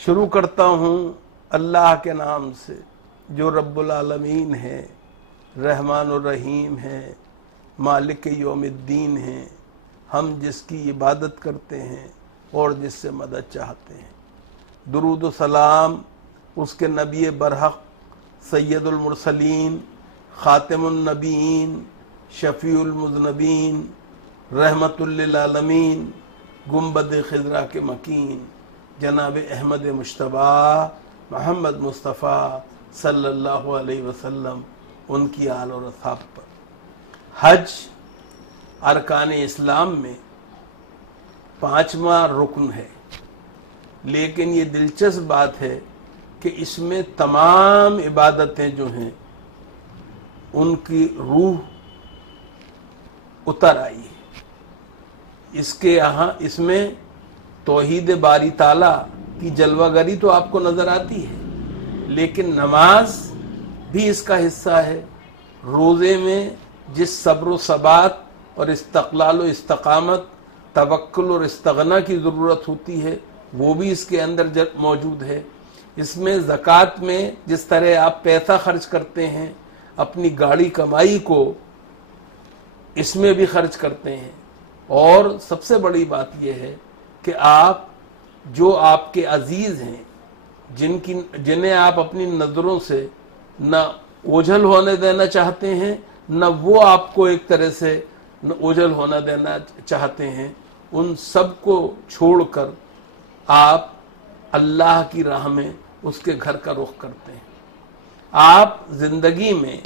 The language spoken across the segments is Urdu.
شروع کرتا ہوں اللہ کے نام سے جو رب العالمین ہے، رحمان الرحیم ہے، مالک یوم الدین ہے، ہم جس کی عبادت کرتے ہیں اور جس سے مدد چاہتے ہیں۔ درود و سلام اس کے نبی برحق، سید المرسلین، خاتم النبیین، شفیع المذنبین، رحمت للعالمین، گنبد خضرا کے مکین، جناب احمد مجتبیٰ محمد مصطفیٰ صلی اللہ علیہ وسلم، ان کی آل اور اصحاب پر۔ حج ارکان اسلام میں 5واں رکن ہے، لیکن یہ دلچسپ بات ہے کہ اس میں تمام عبادتیں جو ہیں ان کی روح اتر آئی ہے۔ اس میں توحید باری تعالیٰ کی جلوہ گری تو آپ کو نظر آتی ہے، لیکن نماز بھی اس کا حصہ ہے۔ روزے میں جس صبر و ثبات اور استقلال و استقامت، توکل اور استغنا کی ضرورت ہوتی ہے، وہ بھی اس کے اندر موجود ہے۔ اس میں زکوٰۃ میں جس طرح آپ پیسہ خرچ کرتے ہیں، اپنی گاڑی کمائی کو اس میں بھی خرچ کرتے ہیں۔ اور سب سے بڑی بات یہ ہے کہ آپ کے عزیز ہیں، جنہیں آپ اپنی نظروں سے نہ اوجھل ہونے دینا چاہتے ہیں، نہ وہ آپ کو ایک طرح سے اوجھل ہونا دینا چاہتے ہیں، ان سب کو چھوڑ کر آپ اللہ کی راہ میں اس کے گھر کا رخ کرتے ہیں۔ آپ زندگی میں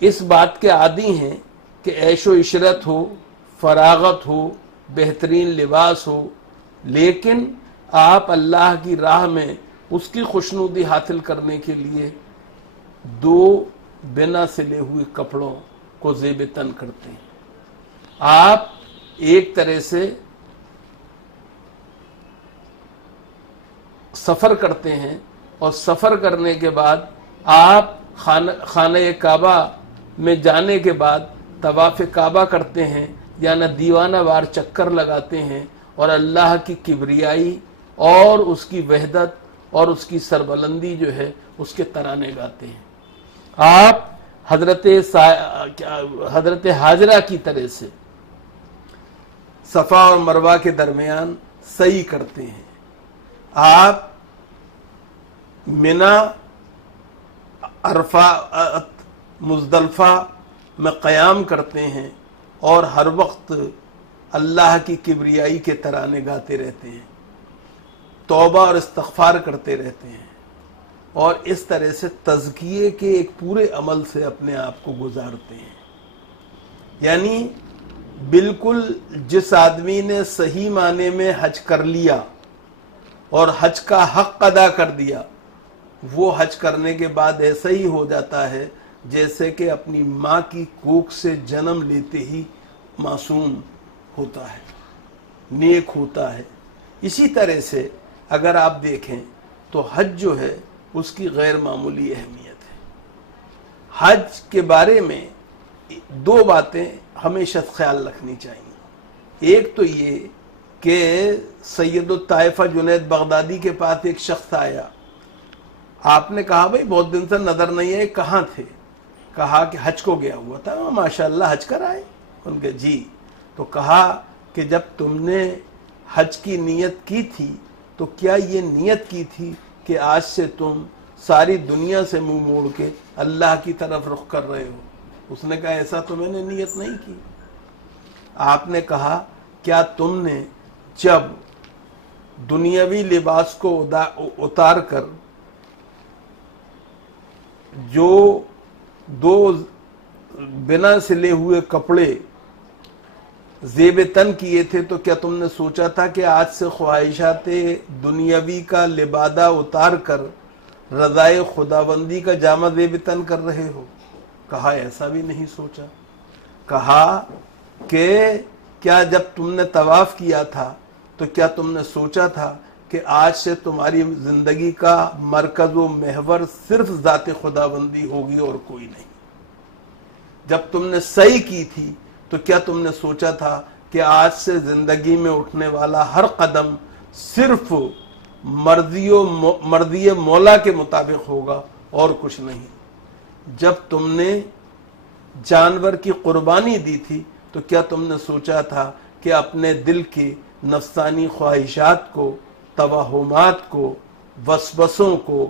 اس بات کے عادی ہیں کہ عیش و عشرت ہو، فراغت ہو، بہترین لباس ہو، لیکن آپ اللہ کی راہ میں اس کی خوشنودی حاصل کرنے کے لیے 2 بنا سلے ہوئے کپڑوں کو زیب تن کرتے ہیں۔ آپ ایک طرح سے سفر کرتے ہیں، اور سفر کرنے کے بعد آپ خانہ کعبہ میں جانے کے بعد طواف کعبہ کرتے ہیں، یعنی دیوانہ وار چکر لگاتے ہیں، اور اللہ کی کبریائی اور اس کی وحدت اور اس کی سربلندی جو ہے اس کے ترانے گاتے ہیں۔ آپ حضرت حاجرہ کی طرح سے صفا اور مروہ کے درمیان سعی کرتے ہیں۔ آپ منا، عرفات، مزدلفہ میں قیام کرتے ہیں اور ہر وقت اللہ کی کبریائی کے ترانے گاتے رہتے ہیں، توبہ اور استغفار کرتے رہتے ہیں، اور اس طرح سے تزکیے کے ایک پورے عمل سے اپنے آپ کو گزارتے ہیں۔ یعنی بالکل جس آدمی نے صحیح معنی میں حج کر لیا اور حج کا حق ادا کر دیا، وہ حج کرنے کے بعد ایسا ہی ہو جاتا ہے جیسے کہ اپنی ماں کی کوکھ سے جنم لیتے ہی معصوم ہوتا ہے، نیک ہوتا ہے۔ اسی طرح سے اگر آپ دیکھیں تو حج جو ہے اس کی غیر معمولی اہمیت ہے۔ حج کے بارے میں 2 باتیں ہمیشہ خیال رکھنی چاہیے۔ ایک تو یہ کہ سید الطائفہ جنید بغدادی کے پاس ایک شخص آیا، آپ نے کہا بھائی بہت دن سے نظر نہیں ہے، کہاں تھے؟ کہا کہ حج کو گیا ہوا تھا۔ ماشاءاللہ حج کر آئے؟ ان کے جی۔ تو کہا کہ جب تم نے حج کی نیت کی تھی تو کیا یہ نیت کی تھی کہ آج سے تم ساری دنیا سے منہ موڑ کے اللہ کی طرف رخ کر رہے ہو؟ اس نے کہا ایسا تو میں نے نیت نہیں کی۔ آپ نے کہا کیا تم نے جب دنیاوی لباس کو اتار کر جو 2 بنا سلے ہوئے کپڑے زیب تن کیے تھے، تو کیا تم نے سوچا تھا کہ آج سے خواہشات دنیاوی کا لبادہ اتار کر رضائے خداوندی کا جامہ زیب تن کر رہے ہو؟ کہا ایسا بھی نہیں سوچا۔ کہا کہ کیا جب تم نے طواف کیا تھا تو کیا تم نے سوچا تھا کہ آج سے تمہاری زندگی کا مرکز و محور صرف ذات خداوندی ہوگی اور کوئی نہیں؟ جب تم نے سعی کی تھی تو کیا تم نے سوچا تھا کہ آج سے زندگی میں اٹھنے والا ہر قدم صرف مرضی مولا کے مطابق ہوگا اور کچھ نہیں۔ جب تم نے جانور کی قربانی دی تھی تو کیا تم نے سوچا تھا کہ اپنے دل کی نفسانی خواہشات کو، توہمات کو، وسوسوں کو،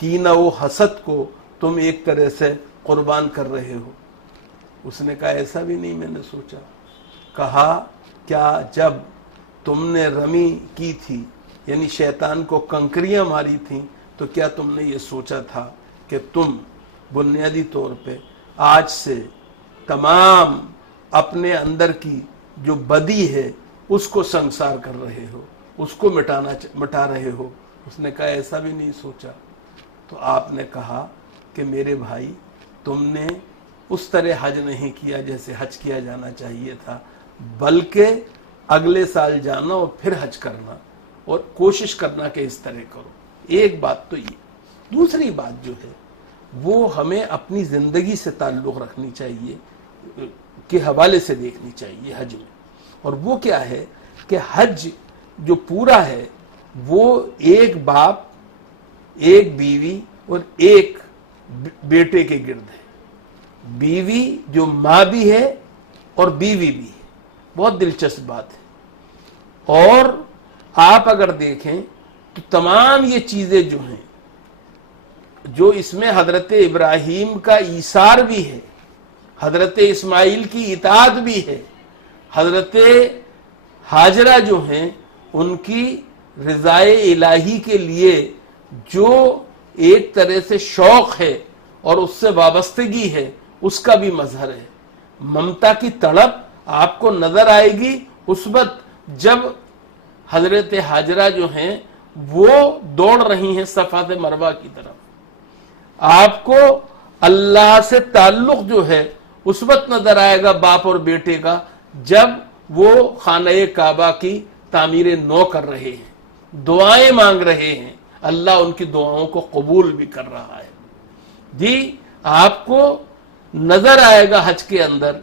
کینہ و حسد کو تم ایک طرح سے قربان کر رہے ہو؟ اس نے کہا ایسا بھی نہیں میں نے سوچا۔ کہا کیا جب تم نے رمی کی تھی، یعنی شیطان کو کنکریاں ماری تھیں، تو کیا تم نے یہ سوچا تھا کہ تم بنیادی طور پہ آج سے تمام اپنے اندر کی جو بدی ہے اس کو سنسار کر رہے ہو، اس کو مٹا رہے ہو؟ اس نے کہا ایسا بھی نہیں سوچا۔ تو آپ نے کہا کہ میرے بھائی، تم نے اس طرح حج نہیں کیا جیسے حج کیا جانا چاہیے تھا، بلکہ اگلے سال جانا اور پھر حج کرنا، اور کوشش کرنا کہ اس طرح کرو۔ ایک بات تو یہ۔ دوسری بات جو ہے وہ ہمیں اپنی زندگی سے تعلق رکھنی چاہیے، کے حوالے سے دیکھنی چاہیے حج میں، اور وہ کیا ہے کہ حج جو پورا ہے وہ ایک باپ، ایک بیوی اور ایک بیٹے کے گرد ہے۔ بیوی جو ماں بھی ہے اور بیوی بھی ہے، بہت دلچسپ بات ہے۔ اور آپ اگر دیکھیں تو تمام یہ چیزیں جو ہیں، جو اس میں حضرت ابراہیم کا ایثار بھی ہے، حضرت اسماعیل کی اطاعت بھی ہے، حضرت ہاجرہ جو ہیں ان کی رضائے الہی کے لیے جو ایک طرح سے شوق ہے اور اس سے وابستگی ہے، اس کا بھی مظہر ہے۔ ممتا کی تڑپ آپ کو نظر آئے گی اس وقت جب حضرت ہاجرہ جو ہیں وہ دوڑ رہی ہیں صفا سے مروہ کی طرف۔ آپ کو اللہ سے تعلق جو ہے اس وقت نظر آئے گا باپ اور بیٹے کا، جب وہ خانہ کعبہ کی تعمیر نو کر رہے ہیں، دعائیں مانگ رہے ہیں، اللہ ان کی دعاؤں کو قبول بھی کر رہا ہے۔ جی آپ کو نظر آئے گا حج کے اندر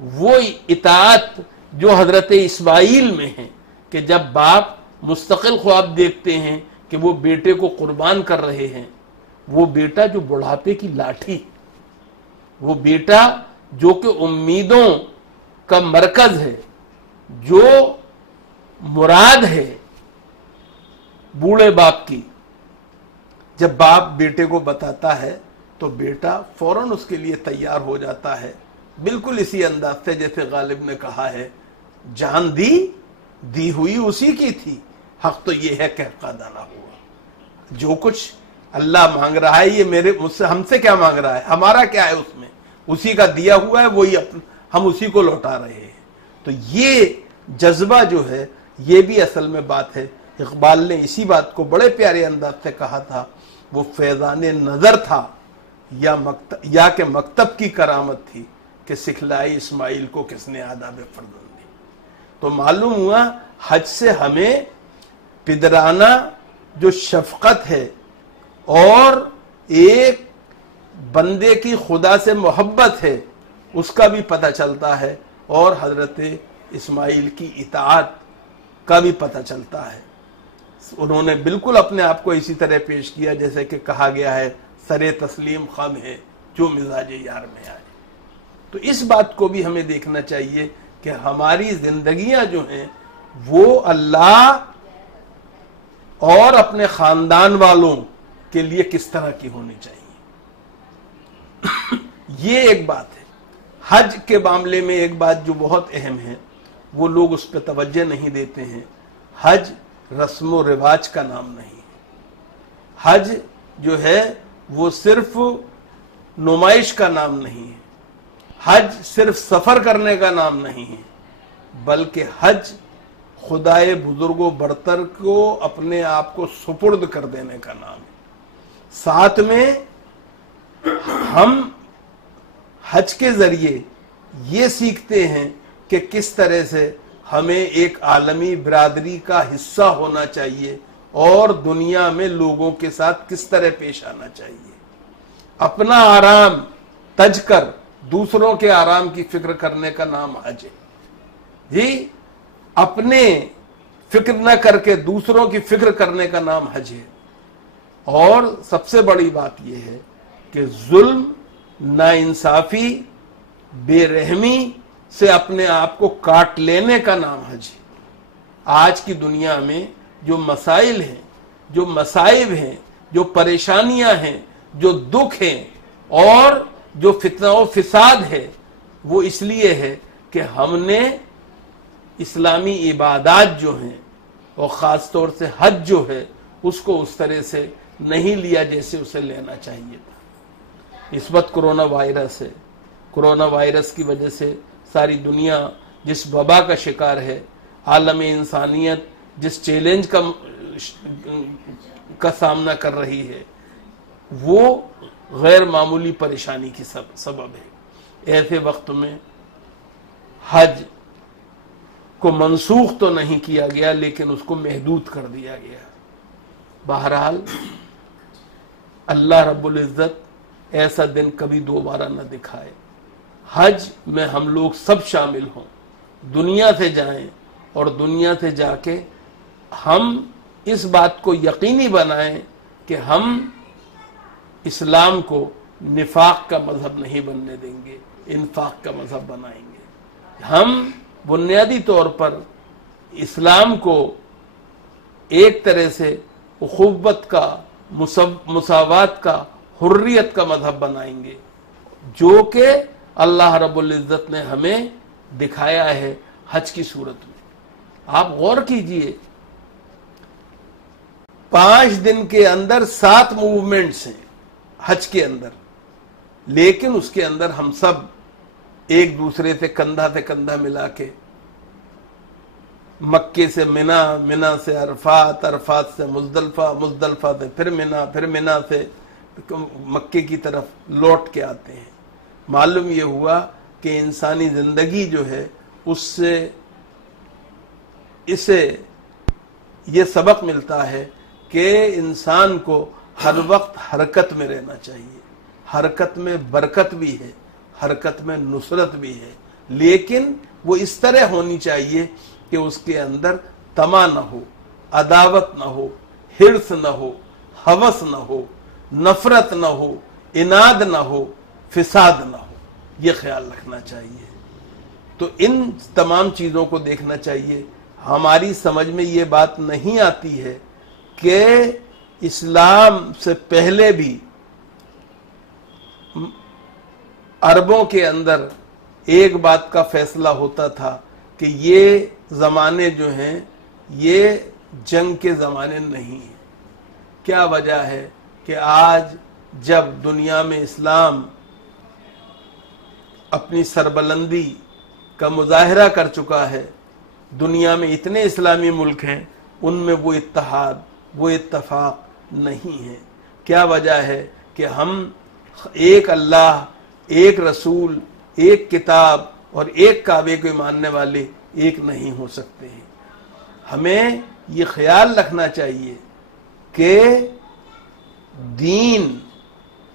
وہ اطاعت جو حضرت اسماعیل میں ہے، کہ جب باپ مستقل خواب دیکھتے ہیں کہ وہ بیٹے کو قربان کر رہے ہیں، وہ بیٹا جو بڑھاپے کی لاٹھی، وہ بیٹا جو کہ امیدوں کا مرکز ہے، جو مراد ہے بوڑھے باپ کی، جب باپ بیٹے کو بتاتا ہے تو بیٹا فوراً اس کے لیے تیار ہو جاتا ہے، بالکل اسی انداز سے جیسے غالب نے کہا ہے، جان دی ہوئی اسی کی تھی، حق تو یہ ہے کہ حق ادا نہ ہوا۔ جو کچھ اللہ مانگ رہا ہے، یہ ہم سے کیا مانگ رہا ہے، ہمارا کیا ہے اس میں، اسی کا دیا ہوا ہے، وہی ہم اسی کو لوٹا رہے ہیں۔ تو یہ جذبہ جو ہے یہ بھی اصل میں بات ہے۔ اقبال نے اسی بات کو بڑے پیارے انداز سے کہا تھا، وہ فیضان نظر تھا یا کہ مکتب کی کرامت تھی کہ سکھلائی اسماعیل کو کس نے آداب فرزندی۔ تو معلوم ہوا حج سے ہمیں پدرانہ جو شفقت ہے اور ایک بندے کی خدا سے محبت ہے اس کا بھی پتہ چلتا ہے، اور حضرت اسماعیل کی اطاعت کا بھی پتہ چلتا ہے۔ انہوں نے بالکل اپنے آپ کو اسی طرح پیش کیا جیسے کہ کہا گیا ہے، سرے تسلیم خم ہے جو مزاج یار میں آئے۔ تو اس بات کو بھی ہمیں دیکھنا چاہیے کہ ہماری زندگیاں جو ہیں وہ اللہ اور اپنے خاندان والوں کے لیے کس طرح کی ہونی چاہیے۔ یہ ایک بات ہے۔ حج کے معاملے میں ایک بات جو بہت اہم ہے، وہ لوگ اس پہ توجہ نہیں دیتے ہیں۔ حج رسم و رواج کا نام نہیں ہے۔ حج جو ہے وہ صرف نمائش کا نام نہیں ہے، حج صرف سفر کرنے کا نام نہیں ہے، بلکہ حج خدائے بزرگ و برتر کو اپنے آپ کو سپرد کر دینے کا نام ہے۔ ساتھ میں ہم حج کے ذریعے یہ سیکھتے ہیں کہ کس طرح سے ہمیں ایک عالمی برادری کا حصہ ہونا چاہیے اور دنیا میں لوگوں کے ساتھ کس طرح پیش آنا چاہیے۔ اپنا آرام تج کر دوسروں کے آرام کی فکر کرنے کا نام حج ہے۔ جی اپنے فکر نہ کر کے دوسروں کی فکر کرنے کا نام حج ہے۔ اور سب سے بڑی بات یہ ہے کہ ظلم، ناانصافی، بے رحمی سے اپنے آپ کو کاٹ لینے کا نام حج ہے۔ آج کی دنیا میں جو مسائل ہیں، جو مصائب ہیں، جو پریشانیاں ہیں، جو دکھ ہیں اور جو فتنہ و فساد ہے، وہ اس لیے ہے کہ ہم نے اسلامی عبادات جو ہیں اور خاص طور سے حج جو ہے اس کو اس طرح سے نہیں لیا جیسے اسے لینا چاہیے تھا۔ اس وقت کرونا وائرس ہے، کرونا وائرس کی وجہ سے ساری دنیا جس وبا کا شکار ہے، عالم انسانیت جس چیلنج کا سامنا کر رہی ہے، وہ غیر معمولی پریشانی کی سبب ہے۔ ایسے وقت میں حج کو منسوخ تو نہیں کیا گیا لیکن اس کو محدود کر دیا گیا۔ بہرحال اللہ رب العزت ایسا دن کبھی دوبارہ نہ دکھائے، حج میں ہم لوگ سب شامل ہوں، دنیا سے جائیں اور دنیا سے جا کے ہم اس بات کو یقینی بنائیں کہ ہم اسلام کو نفاق کا مذہب نہیں بننے دیں گے، انفاق کا مذہب بنائیں گے۔ ہم بنیادی طور پر اسلام کو ایک طرح سے اخوت کا، مساوات کا، حریت کا مذہب بنائیں گے، جو کہ اللہ رب العزت نے ہمیں دکھایا ہے حج کی صورت میں۔ آپ غور کیجئے، 5 دن کے اندر 7 موومنٹس ہیں حج کے اندر، لیکن اس کے اندر ہم سب ایک دوسرے سے کندھا ملا کے مکے سے منا، منا سے عرفات، عرفات سے مزدلفہ، مزدلفہ سے پھر منا، پھر منا سے مکے کی طرف لوٹ کے آتے ہیں۔ معلوم یہ ہوا کہ انسانی زندگی جو ہے اس سے اسے یہ سبق ملتا ہے کہ انسان کو ہر وقت حرکت میں رہنا چاہیے۔ حرکت میں برکت بھی ہے، حرکت میں نصرت بھی ہے، لیکن وہ اس طرح ہونی چاہیے کہ اس کے اندر طمع نہ ہو، عداوت نہ ہو، حرص نہ ہو، ہوس نہ ہو، نفرت نہ ہو، عناد نہ ہو، فساد نہ ہو۔ یہ خیال رکھنا چاہیے۔ تو ان تمام چیزوں کو دیکھنا چاہیے۔ ہماری سمجھ میں یہ بات نہیں آتی ہے کہ اسلام سے پہلے بھی عربوں کے اندر ایک بات کا فیصلہ ہوتا تھا کہ یہ زمانے جو ہیں یہ جنگ کے زمانے نہیں ہیں۔ کیا وجہ ہے کہ آج جب دنیا میں اسلام اپنی سربلندی کا مظاہرہ کر چکا ہے، دنیا میں اتنے اسلامی ملک ہیں، ان میں وہ اتحاد، وہ اتفاق نہیں ہے۔ کیا وجہ ہے کہ ہم ایک اللہ، ایک رسول، ایک کتاب اور ایک کعبے کو ماننے والے ایک نہیں ہو سکتے ہیں۔ ہمیں یہ خیال رکھنا چاہیے کہ دین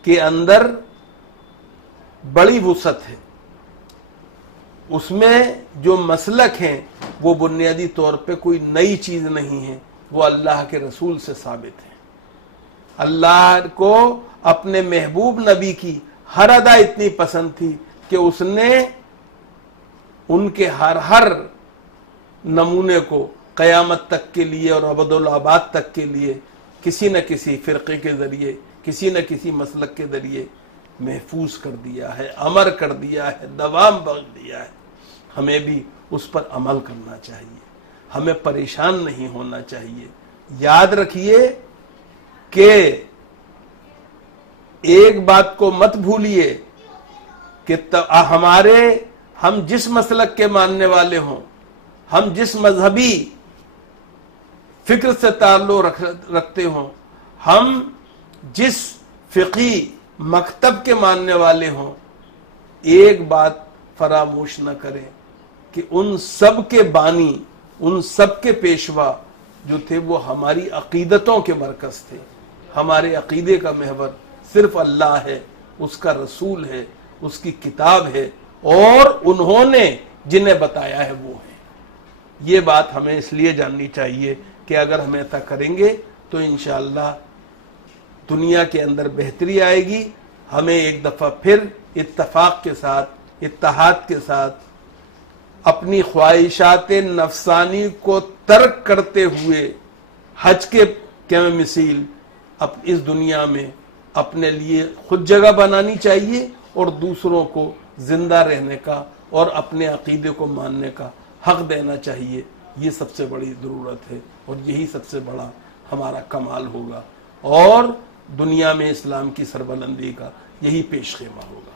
کے اندر بڑی وسعت ہے، اس میں جو مسلک ہیں وہ بنیادی طور پہ کوئی نئی چیز نہیں ہے، وہ اللہ کے رسول سے ثابت ہے۔ اللہ کو اپنے محبوب نبی کی ہر ادا اتنی پسند تھی کہ اس نے ان کے ہر نمونے کو قیامت تک کے لیے اور ابدالآباد تک کے لیے کسی نہ کسی فرقے کے ذریعے، کسی نہ کسی مسلک کے ذریعے محفوظ کر دیا ہے، امر کر دیا ہے، دوام بخش دیا ہے۔ ہمیں بھی اس پر عمل کرنا چاہیے، ہمیں پریشان نہیں ہونا چاہیے۔ یاد رکھیے کہ ایک بات کو مت بھولیے کہ ہم جس مسلک کے ماننے والے ہوں، ہم جس مذہبی فکر سے تعلق رکھتے ہوں، ہم جس فقہی مکتب کے ماننے والے ہوں، ایک بات فراموش نہ کریں کہ ان سب کے بانی، ان سب کے پیشوا جو تھے وہ ہماری عقیدتوں کے مرکز تھے۔ ہمارے عقیدے کا محور صرف اللہ ہے، اس کا رسول ہے، اس کی کتاب ہے، اور انہوں نے جنہیں بتایا ہے وہ ہے۔ یہ بات ہمیں اس لیے جاننی چاہیے کہ اگر ہم ایسا کریں گے تو انشاءاللہ دنیا کے اندر بہتری آئے گی. ہمیں ایک دفعہ پھر اتفاق کے ساتھ، اتحاد کے ساتھ اپنی خواہشات نفسانی کو ترک کرتے ہوئے حج کے مثیل اب اس دنیا میں اپنے لیے خود جگہ بنانی چاہیے اور دوسروں کو زندہ رہنے کا اور اپنے عقیدے کو ماننے کا حق دینا چاہیے. یہ سب سے بڑی ضرورت ہے اور یہی سب سے بڑا ہمارا کمال ہوگا اور دنیا میں اسلام کی سربلندی کا یہی پیش خیمہ ہوگا.